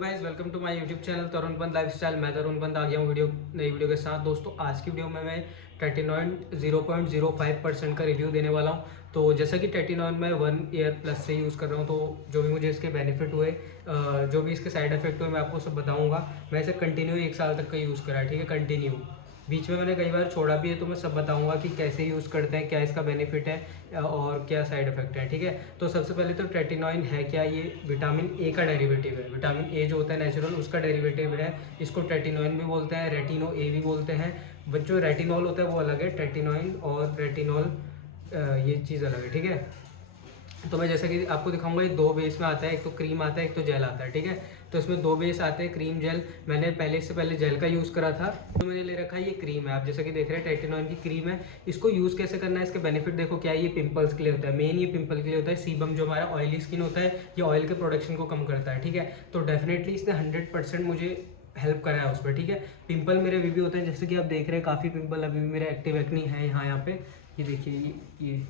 Guys welcome to my YouTube channel Tarun Pant lifestyle. मैं तरुण पंत आ गया हूँ नई वीडियो के साथ। दोस्तों आज की वीडियो में मैं टेटिनॉइन 0.05% का रिव्यू देने वाला हूँ। तो जैसा कि टेटिनॉइन मैं 1 ईयर प्लस से यूज़ कर रहा हूँ, तो जो भी मुझे इसके बेनिफिट हुए, जो भी इसके साइड इफेक्ट हुए, मैं आपको सब बताऊँगा। मैं इसे कंटिन्यू 1 साल तक का यूज़ करा है, ठीक है, कंटिन्यू। बीच में मैंने कई बार छोड़ा भी है, तो मैं सब बताऊंगा कि कैसे यूज़ करते हैं, क्या इसका बेनिफिट है और क्या साइड इफेक्ट है, ठीक है। तो सबसे पहले तो टेटिनॉइन है क्या? ये विटामिन ए का डेरिवेटिव है। विटामिन ए जो होता है नेचुरल, उसका डेरिवेटिव है। इसको टेटिनॉइन भी बोलते हैं, रेटिनो ए भी बोलते हैं। बट जो रेटिनॉल होता है वो अलग है, टेटिनॉइन और रेटिनॉल ये चीज़ अलग है, ठीक है। तो मैं जैसा कि आपको दिखाऊंगा, ये 2 बेस में आता है, एक तो क्रीम आता है, एक तो जेल आता है, ठीक है। तो इसमें 2 बेस आते हैं, क्रीम जेल। मैंने इससे पहले जेल का यूज़ करा था, तो मैंने ले रखा है ये क्रीम है। आप जैसा कि देख रहे हैं टेटिनॉइन की क्रीम है। इसको यूज़ कैसे करना है, इसके बेनिफिट देखो क्या है। ये पिंपल्स के लिए होता है, मेन ये पिंपल के लिए होता है। सीबम जो हमारा ऑयली स्किन होता है, ये ऑयल के प्रोडक्शन को कम करता है, ठीक है। तो डेफिनेटली इसने 100% मुझे हेल्प करा है उस पर, ठीक है। पिंपल मेरे अभी भी होते हैं, जैसे कि आप देख रहे हैं, काफ़ी पिंपल अभी भी मेरे एक्टिव एक्नी है यहाँ पे। ये देखिए, ये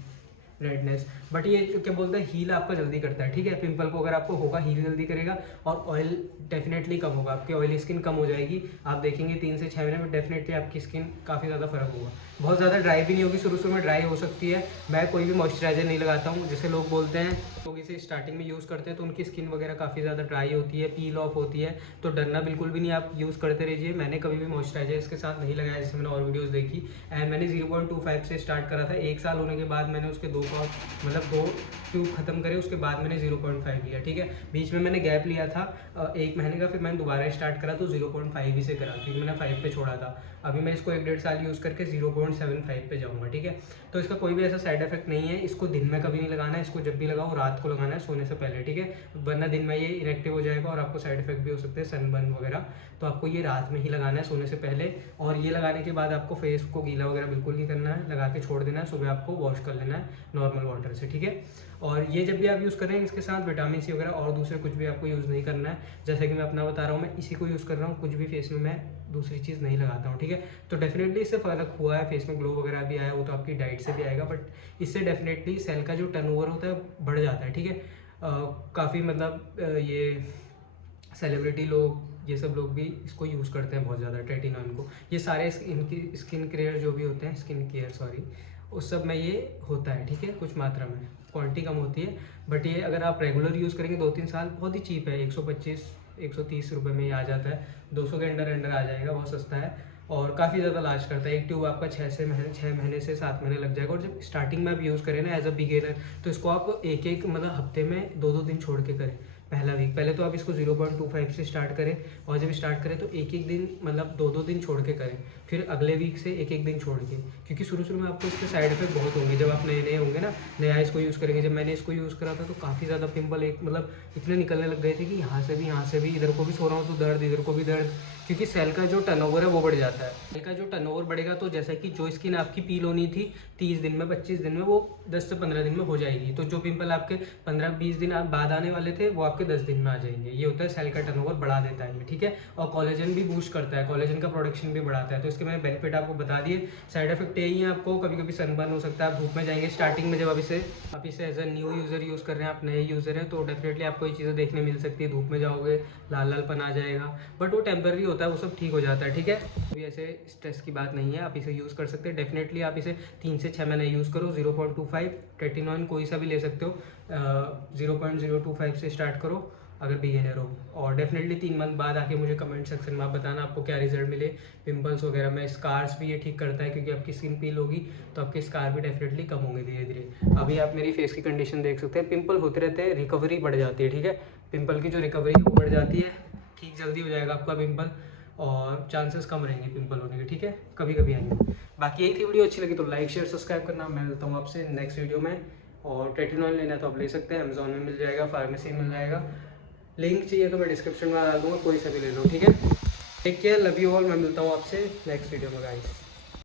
रेडनेस। बट ये जो क्या बोलते हैं, हील आपका जल्दी करता है, ठीक है। पिंपल को अगर आपको होगा, हील जल्दी करेगा और ऑयल डेफिनेटली कम होगा, आपकी ऑयली स्किन कम हो जाएगी। आप देखेंगे 3 से 6 महीने में डेफिनेटली आपकी स्किन काफ़ी ज़्यादा फर्क होगा। बहुत ज़्यादा ड्राई भी नहीं होगी, शुरू में ड्राई हो सकती है। मैं कोई भी मॉइस्चराइजर नहीं लगाता हूँ, जैसे लोग बोलते हैं, लोग इसे स्टार्टिंग में यूज़ करते हैं तो उनकी स्किन वगैरह काफ़ी ज़्यादा ड्राई होती है, पील ऑफ होती है। तो डरना बिल्कुल भी नहीं, आप यूज़ करते रहिए। मैंने कभी भी मॉइस्चराइजर इसके साथ नहीं लगाया, जैसे मैंने और वीडियोज़ देखी। एंड मैंने 0.25 से स्टार्ट करा था। 1 साल होने के बाद मैंने उसके 2 ट्यूब खत्म करे, उसके बाद मैंने 0.5 लिया, ठीक है। बीच में मैंने गैप लिया था 1 महीने का, फिर मैंने दोबारा स्टार्ट करा तो 0.5 ही से करा, क्योंकि मैंने 5 पे छोड़ा था। अभी मैं इसको 1 डेढ़ साल यूज़ करके 0.75 पे जाऊँगा, ठीक है। तो इसका कोई भी ऐसा साइड इफेक्ट नहीं है। इसको दिन में कभी नहीं लगाना है, इसको जब भी लगाओ रात को लगाना है, सोने से पहले, ठीक है। वरना दिन में ये इनएक्टिव हो जाएगा और आपको साइड इफेक्ट भी हो सकते हैं, सनबर्न वगैरह। तो आपको ये रात में ही लगाना है, सोने से पहले। और ये लगाने के बाद आपको फेस को गीला वगैरह बिल्कुल नहीं करना है, लगा के छोड़ देना है। सुबह आपको वॉश कर लेना है नॉर्मल वाटर से, ठीक है। और ये जब भी आप यूज़ कर रहे हैं, इसके साथ विटामिन सी वगैरह और दूसरे कुछ भी आपको यूज़ नहीं करना है। जैसे कि मैं अपना बता रहा हूँ, मैं इसी को यूज़ कर रहा हूँ, कुछ भी फेस में मैं दूसरी चीज़ नहीं लगाता हूँ, ठीक है। तो डेफिनेटली इससे फ़र्क हुआ है, फेस में ग्लो वगैरह भी आया। वो तो आपकी डाइट से भी आएगा, बट इससे डेफिनेटली सेल का जो टर्नओवर होता है बढ़ जाता है, ठीक है। काफ़ी मतलब ये सेलिब्रिटी लोग, ये सब लोग भी इसको यूज़ करते हैं बहुत ज़्यादा, टेटिनॉइन को। ये सारे इनकी स्किन केयर जो भी होते हैं, स्किन केयर सॉरी, उस सब में ये होता है, ठीक है। कुछ मात्रा में, क्वांटिटी कम होती है। बट ये अगर आप रेगुलर यूज़ करेंगे 2-3 साल, बहुत ही चीप है, 125-130 रुपये में ये आ जाता है। 200 के अंडर अंडर आ जाएगा, बहुत सस्ता है और काफ़ी ज़्यादा लास्ट करता है। एक ट्यूब आपका 6 महीने से 7 महीने लग जाएगा। और जब स्टार्टिंग में आप यूज़ करें ना एज अ बिगिनर, तो इसको आप एक मतलब हफ्ते में 2-2 दिन छोड़ के करें। पहला वीक पहले तो आप इसको 0.25 से स्टार्ट करें, और जब स्टार्ट करें तो एक दिन मतलब 2-2 दिन छोड़ के करें। फिर अगले वीक से एक दिन छोड़ के, क्योंकि शुरू में आपको इसके साइड इफेक्ट बहुत होंगे जब आप नए होंगे ना, नया इसको यूज़ करेंगे। जब मैंने इसको यूज़ करा था तो काफ़ी ज़्यादा पिंपल एक मतलब इतने निकलने लग गए थे कि यहाँ से भी, इधर को भी सो रहा हूँ तो दर्द, इधर को भी दर्द। क्योंकि सेल का जो टर्नओवर है वो बढ़ जाता है। सेल का जो टर्नओवर बढ़ेगा तो जैसा कि जो स्किन आपकी पील होनी थी 30 दिन में, 25 दिन में, वो 10 से 15 दिन में हो जाएगी। तो जो पिंपल आपके 15-20 दिन बाद आने वाले थे, वो आपके 10 दिन में आ जाएंगे। ये होता है सेल का टर्नओवर बढ़ा देता है ये, ठीक है। और कोलेजन भी बूस्ट करता है, कोलेजन का प्रोडक्शन भी बढ़ाता है। तो इसके मैंने बेनिफिट आपको बता दिए। साइड इफेक्ट यही है, आपको कभी कभी सनबर्न हो सकता है, आप धूप में जाएंगे स्टार्टिंग में, जब आप इसे as a new user use कर रहे हैं, आप नए यूज़र हैं, तो डेफिनेटली आपको ये चीज़ें देखने मिल सकती है। धूप में जाओगे लालपन आ जाएगा, बट वो टेम्पररी होता है, वो सब ठीक हो जाता है, ठीक है। अभी ऐसे स्ट्रेस की बात नहीं है, आप इसे यूज़ कर सकते हैं। डेफिनेटली आप इसे 3 से 6 महीने यूज़ करो। 0.25 टेटिनॉइन कोई सा भी ले सकते हो, 0.025 से स्टार्ट करो अगर बिगिनर हो। और डेफिनेटली 3 मंथ बाद आके मुझे कमेंट सेक्शन में आप बताना आपको क्या रिजल्ट मिले। पिंपल्स वगैरह में, स्कार्स भी ये ठीक करता है, क्योंकि आपकी स्किन पील होगी तो आपके स्कार भी डेफिनेटली कम होंगे धीरे धीरे। अभी आप मेरी फेस की कंडीशन देख सकते हैं, पिंपल होते रहते हैं, रिकवरी बढ़ जाती है, ठीक है। पिंपल की जो रिकवरी है वो बढ़ जाती है, ठीक जल्दी हो जाएगा आपका पिंपल, और चांसेस कम रहेंगे पिंपल होने के, ठीक है। कभी कभी आएंगे। बाकी यही थी वीडियो, अच्छी लगी तो लाइक शेयर सब्सक्राइब करना। मैं मिलता हूँ आपसे नेक्स्ट वीडियो में। और टेटिनॉइन लेना तो आप ले सकते हैं, अमेजोन में मिल जाएगा, फार्मेसी में मिल जाएगा। लिंक चाहिए तो मैं डिस्क्रिप्शन में डाल दूँगा, कोई सा भी ले लो, ठीक है। Take care, love you all. मैं मिलता हूँ आपसे नेक्स्ट वीडियो में गाइस।